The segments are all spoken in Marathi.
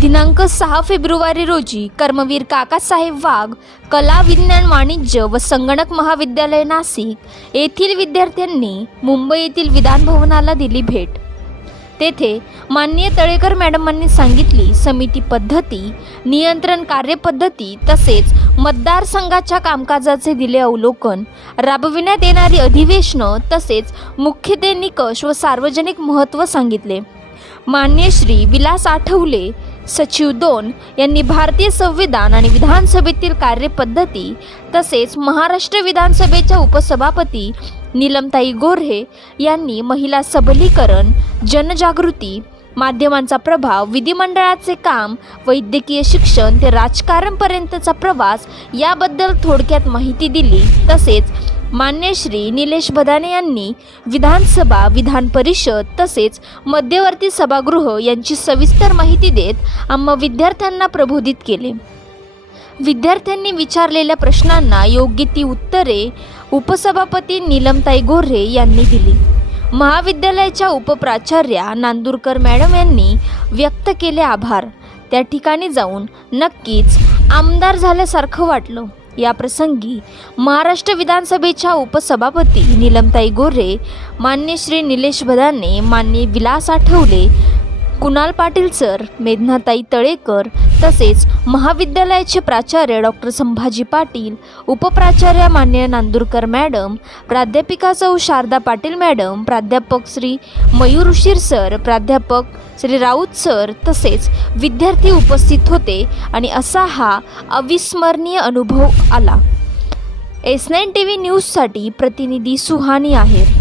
दिनांक सहा फेब्रुवारी रोजी कर्मवीर काकासाहेब वाघ कला विज्ञान वाणिज्य व संगणक महाविद्यालय नाशिक येथील विद्यार्थ्यांनी मुंबई येथील विधान भवनाला दिली भेट. तेथे माननीय तळेकर मॅडमांनी सांगितली समिती पद्धती नियंत्रण कार्यपद्धती तसेच मतदारसंघाच्या कामकाजाचे दिले अवलोकन राबविण्यात येणारी अधिवेशनं तसेच मुख्य निकष व सार्वजनिक महत्त्व सांगितले. मान्य श्री विलास आठवले सचिव दोन यांनी भारतीय संविधान आणि विधानसभेतील कार्यपद्धती तसेच महाराष्ट्र विधानसभेच्या उपसभापती नीलमताई गोऱ्हे यांनी महिला सबलीकरण जनजागृती माध्यमांचा प्रभाव विधिमंडळाचे काम वैद्यकीय शिक्षण ते राजकारणपर्यंतचा प्रवास याबद्दल थोडक्यात माहिती दिली. तसेच मान्य श्री निलेश बदाने यांनी विधानसभा विधान परिषद तसेच मध्यवर्ती सभागृह यांची सविस्तर माहिती देत आम्हा विद्यार्थ्यांना प्रबोधित केले. विद्यार्थ्यांनी विचारलेल्या प्रश्नांना योग्य ती उत्तरे उपसभापती नीलमताई गोऱ्हे यांनी दिली. महाविद्यालयाच्या उपप्राचार्या नांदूरकर मॅडम यांनी व्यक्त केले आभार. त्या ठिकाणी जाऊन नक्कीच आमदार झाल्यासारखं वाटलं. या प्रसंगी महाराष्ट्र विधानसभेच्या उपसभापती नीलमताई गोरे मान्य श्री निलेश भदाने मान्य विलास आठवले कुणाल पाटील सर मेघनाताई तळेकर तसेच महाविद्यालयाचे प्राचार्य डॉक्टर संभाजी पाटील उपप्राचार्य मान्य नांदूरकर मॅडम प्राध्यापिका सौ शारदा पाटील मॅडम प्राध्यापक श्री मयूर उशीर सर प्राध्यापक श्री राऊत सर तसेच विद्यार्थी उपस्थित होते आणि असा हा अविस्मरणीय अनुभव आला. एस नाईन टी व्ही न्यूजसाठी प्रतिनिधी सुहानी आहेर.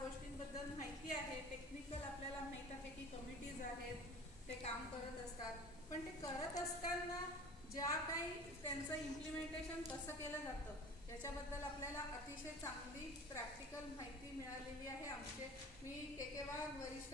गोष्टींबद्दल माहिती आहे. टेक्निकल आपल्याला माहीत आहे की कमिटीज आहेत ते काम करत असतात. पण ते करत असताना ज्या काही त्यांचं इम्प्लिमेंटेशन कसं केलं जातं याच्याबद्दल आपल्याला अतिशय चांगली प्रॅक्टिकल माहिती मिळालेली आहे. आमचे मी के के वरिष्ठ